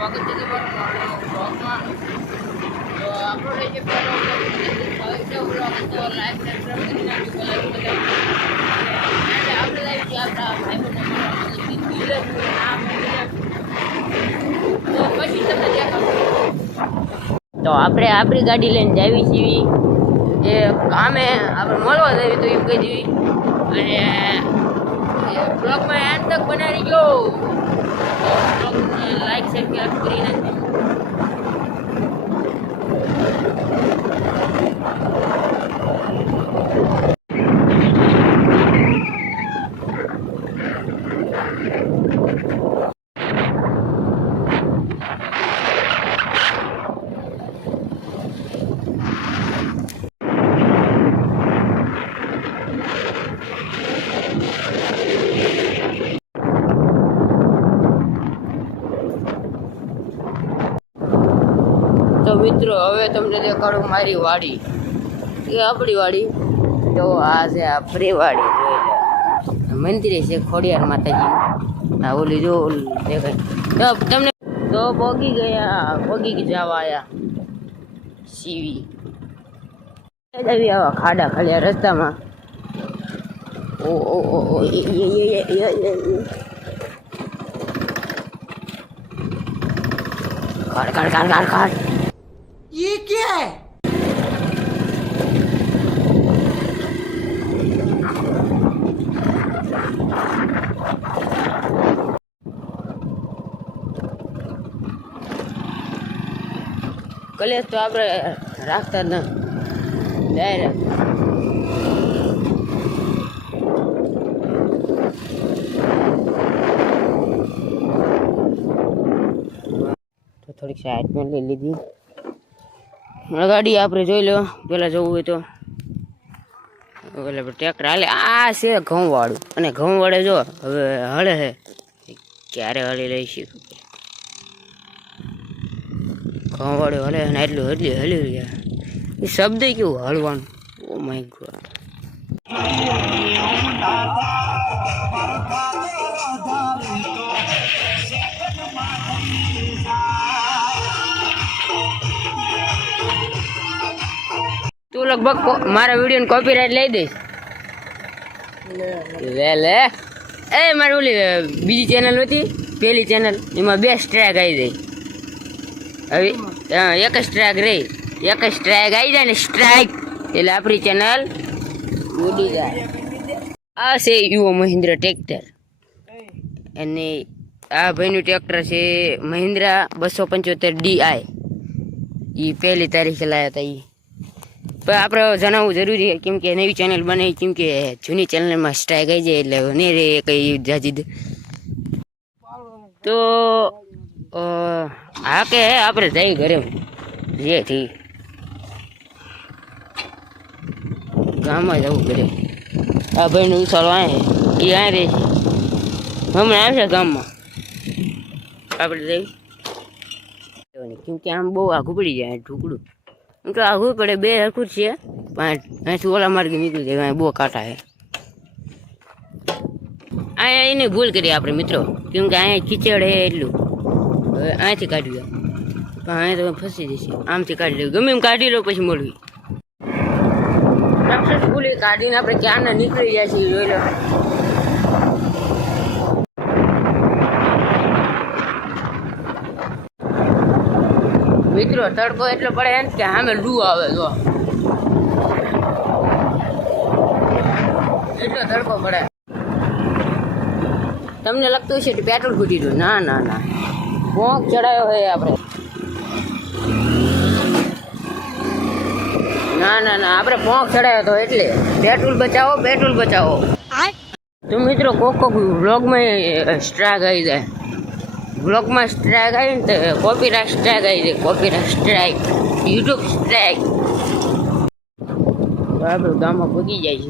સ્વાગત છે તમારું મારા બ્લોગમાં. તો આપણો જે પહેલો બ્લોગ તો લાઈવ સેન્ટર કરી નાખ્યું એટલે આપણે લાઈવ જે આપણા તો પછી તમને દેખાડું. તો આપણે આપણી ગાડી લઈને જાવી છીએ જે કામે આપણે મળવા જઈએ તો એમ કહી દેવી અને બ્લોગમાં એન્ડ તક બનાવી ગયો. બ્લોગને લાઈક શેર કરી નાખજો. તો મિત્રો હવે તમને દેખાડું મારી વાડી. એ આપણી વાડી. તો આ છે આપણી વાડી. મંદિર છે ખોડિયાર માતાજી. આ ઓલી જો દેખાય તો તમને તો પગી જવા આવ્યા સીવી આવી આવા ખાડા ખાલી રસ્તામાં. ઓ ખાડ ये क्या है? કલેશ તો આપણે રાખતા જ ન ડાયરેક્ટ. તો થોડીક સાઈડમાં લઈ લીધી ગાડી. આપણે જોઈ લો પેલા જવું હોય તો એટલે ટ્રેક્ટર હાલે. આ છે ઘઉં વાળું અને ઘઉં વાળે જો હવે હળે છે. ક્યારે હળી લઈશું ઘઉં વાળું હલે ને એટલું હલી રહ્યા. એ શબ્દ કેવું હળવાનું. Oh my God. તું લગભગ મારા વિડીયો કોપીરાઇટ લઈ દઈશ. લે એ મારી ઓલી બીજી ચેનલ હતી પેલી ચેનલ એમાં 2 સ્ટ્રાઇક આવી જાય. હવે એક જ સ્ટ્રાઇક રહી. એક જ સ્ટ્રાઇક આવી જાય ને સ્ટ્રાઇક એટલે આપણી ચેનલ ઉડી જાય. આ છે યુવો મહિન્દ્રા ટ્રેક્ટર અને આ ભાઈનું ટ્રેક્ટર છે મહિન્દ્રા 275 DI. એ પહેલી તારીખે લાવ્યા હતા. પણ આપણે જણાવવું જરૂરી છે કેમ કે નવી ચેનલ બને. કેમ કે જૂની ચેનલમાં સ્ટ્રાઇક આવી જાય એટલે નહીં રે કંઈ જાજી. તો હા કે આપણે જઈ ઘરે જે થી ગામમાં જવું ઘરે. આ ભાઈનું ઉછાળો આવે એ આ રહે છે હમણાં આવશે ગામમાં. આપણે જઈ કેમ કે આમ બહુ આઘું પડી જાય ઢુકડું. એમ તો આઘું પડે 2 હરખું જ છે પણ અહીંથી ઓલા માર્ગે નીકળી જાય. અહીં બહુ કાંટા છે. અહીંયા એની ભૂલ કરી આપણે મિત્રો કેમ કે અહીંયા કીચડ છે એટલું. હવે અહીંથી કાઢ્યું પણ અહીંયા તો ફસી જશે. આમથી કાઢી લો ગમે એમ કાઢી લો પછી મળવી. સક્સેસફુલી કાઢીને આપણે ક્યાંના નીકળી જાય છીએ જોઈ લો. મિત્રો તડકો એટલો પડે ને કે સામે લૂ આવે. જો એટલો તડકો પડે. તમને લાગતું હશે કે પેટ્રોલ ફૂટી ગયું. ના પોંક ચડાયો હોય આપણે. ના આપણે પોંક ચડાયો તો એટલે પેટ્રોલ બચાવો. તો મિત્રો કોક વ્લોગમાં સ્ટ્રાઇક આવી જાય. વ્લોગમાં સ્ટ્રાઇક આવી ને તો કોપીરાઇટ સ્ટ્રાઇક આવી જાય. Copyright strike YouTube strike. આપણે ગામમાં પહોંચી જાય છે.